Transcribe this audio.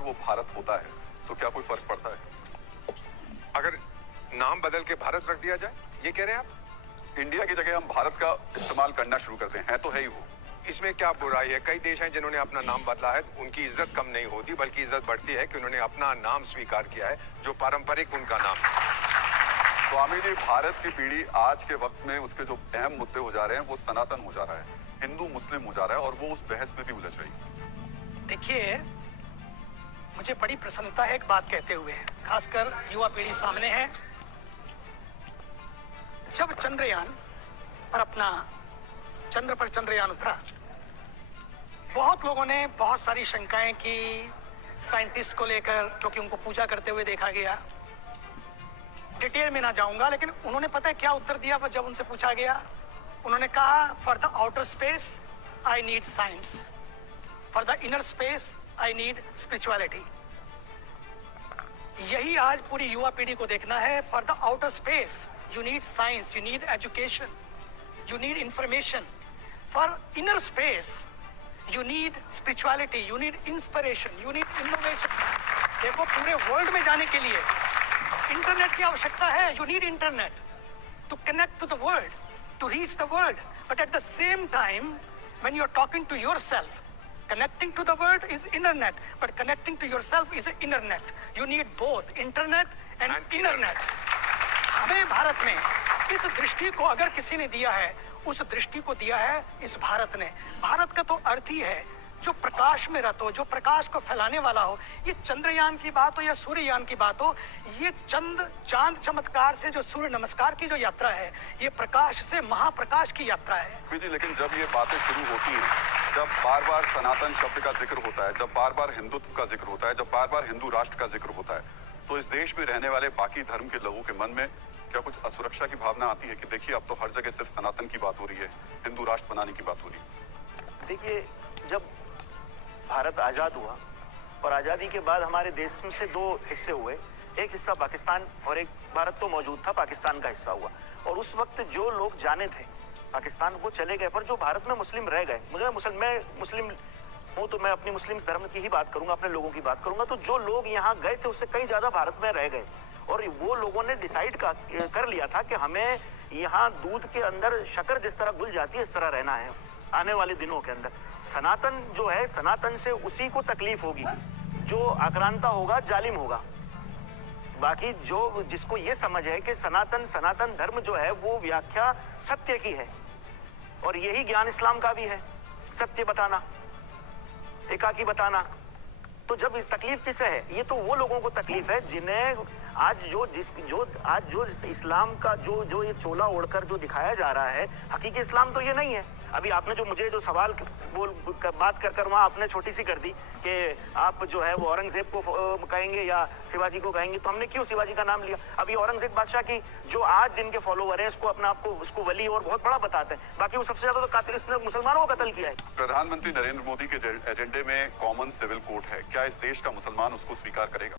अगर वो भारत होता है तो क्या कोई फर्क पड़ता है? अगर नाम बदल के भारत रख दिया जाए, ये कह रहे हैं आप? इंडिया की जगह हम भारत का इस्तेमाल करना शुरू करते हैं तो है ही वो। इसमें क्या बुराई है? कई देश हैं जिन्होंने अपना नाम बदला है, उनकी इज्जत कम नहीं होती बल्कि इज्जत बढ़ती है कि उन्होंने अपना नाम स्वीकार किया है जो पारंपरिक उनका नाम है। स्वामी जी, भारत की पीढ़ी आज के वक्त में उसके जो अहम मुद्दे हो जा रहे हैं वो सनातन हो जा रहा है, हिंदू मुस्लिम हो जा रहा है और वो उस बहस में भी उलझ रही है। देखिए, मुझे बड़ी प्रसन्नता है एक बात कहते हुए, खासकर युवा पीढ़ी सामने है। जब चंद्रयान पर चंद्र पर चंद्रयान उतरा, बहुत लोगों ने बहुत सारी शंकाएं की साइंटिस्ट को लेकर, क्योंकि उनको पूजा करते हुए देखा गया। डिटेल में ना जाऊंगा, लेकिन उन्होंने पता है क्या उत्तर दिया जब उनसे पूछा गया? उन्होंने कहा, for the outer space I need science, for the inner space I need spirituality. यही आज पूरी युवा पीढ़ी को देखना है। For the outer space you need science, you need education, you need information. For inner space, you need spirituality, you need inspiration, you need innovation. देखो, पूरे वर्ल्ड में जाने के लिए इंटरनेट की आवश्यकता है. You need internet to connect to the world, to reach the world. But at the same time, when you're talking to yourself, connecting to the world is internet, but connecting to yourself is internet. You need both internet and internet. हमें भारत में इस दृष्टि को अगर किसी ने दिया है, उस दृष्टि को दिया है इस भारत ने। भारत का तो अर्थ ही है जो प्रकाश में रत हो, जो प्रकाश को फैलाने वाला हो। ये चंद्रयान की बात हो या सूर्ययान की बात हो, ये चांद चमत्कार से जो सूर्य नमस्कार की जो यात्रा है, ये प्रकाश से महाप्रकाश की यात्रा है। जी, लेकिन जब ये बातें शुरू होती हैं, जब बार बार सनातन शब्द का जिक्र होता है, जब बार बार हिंदुत्व का जिक्र होता है, जब बार बार हिंदू राष्ट्र का जिक्र होता है, तो इस देश में रहने वाले बाकी धर्म के लोगों के मन में क्या कुछ असुरक्षा की भावना आती है कि देखिए अब तो हर जगह सिर्फ सनातन की बात हो रही है, हिंदू राष्ट्र बनाने की बात हो रही है? देखिए, जब भारत आज़ाद हुआ और आज़ादी के बाद हमारे देश में से दो हिस्से हुए, एक हिस्सा पाकिस्तान और एक भारत तो मौजूद था, पाकिस्तान का हिस्सा हुआ। और उस वक्त जो लोग जाने थे पाकिस्तान वो चले गए, पर जो भारत में मुस्लिम रह गए, मैं मुस्लिम हूँ तो मैं अपनी मुस्लिम धर्म की ही बात करूंगा, अपने लोगों की बात करूंगा। तो जो लोग यहाँ गए थे उससे कई ज़्यादा भारत में रह गए और वो लोगों ने डिसाइड कर लिया था कि हमें यहाँ दूध के अंदर शक्कर जिस तरह घुल जाती है इस तरह रहना है आने वाले दिनों के अंदर। सनातन जो है, सनातन से उसी को तकलीफ होगी जो आक्रांता होगा, जालिम होगा। बाकी जो जिसको ये समझ है कि सनातन धर्म जो है वो व्याख्या सत्य की है और यही ज्ञान इस्लाम का भी है, सत्य बताना, एकाकी बताना। तो जब तकलीफ किसे है? ये तो वो लोगों को तकलीफ है जिन्हें आज जो इस्लाम का जो ये चोला ओढ़कर जो दिखाया जा रहा है, हकीकी इस्लाम तो ये नहीं है। अभी आपने जो मुझे जो सवाल बात कर वहाँ आपने छोटी सी कर दी कि आप जो है वो औरंगजेब को कहेंगे या शिवाजी को कहेंगे, तो हमने क्यों शिवाजी का नाम लिया? अभी औरंगजेब बादशाह की जो आज जिनके फॉलोवर हैं उसको अपने आप को उसको वली और बहुत बड़ा बताते हैं, बाकी वो सबसे ज्यादा तो कातिल इसने मुसलमानों को कत्ल किया है। प्रधानमंत्री नरेंद्र मोदी के एजेंडे में कॉमन सिविल कोड है, क्या इस देश का मुसलमान उसको स्वीकार करेगा?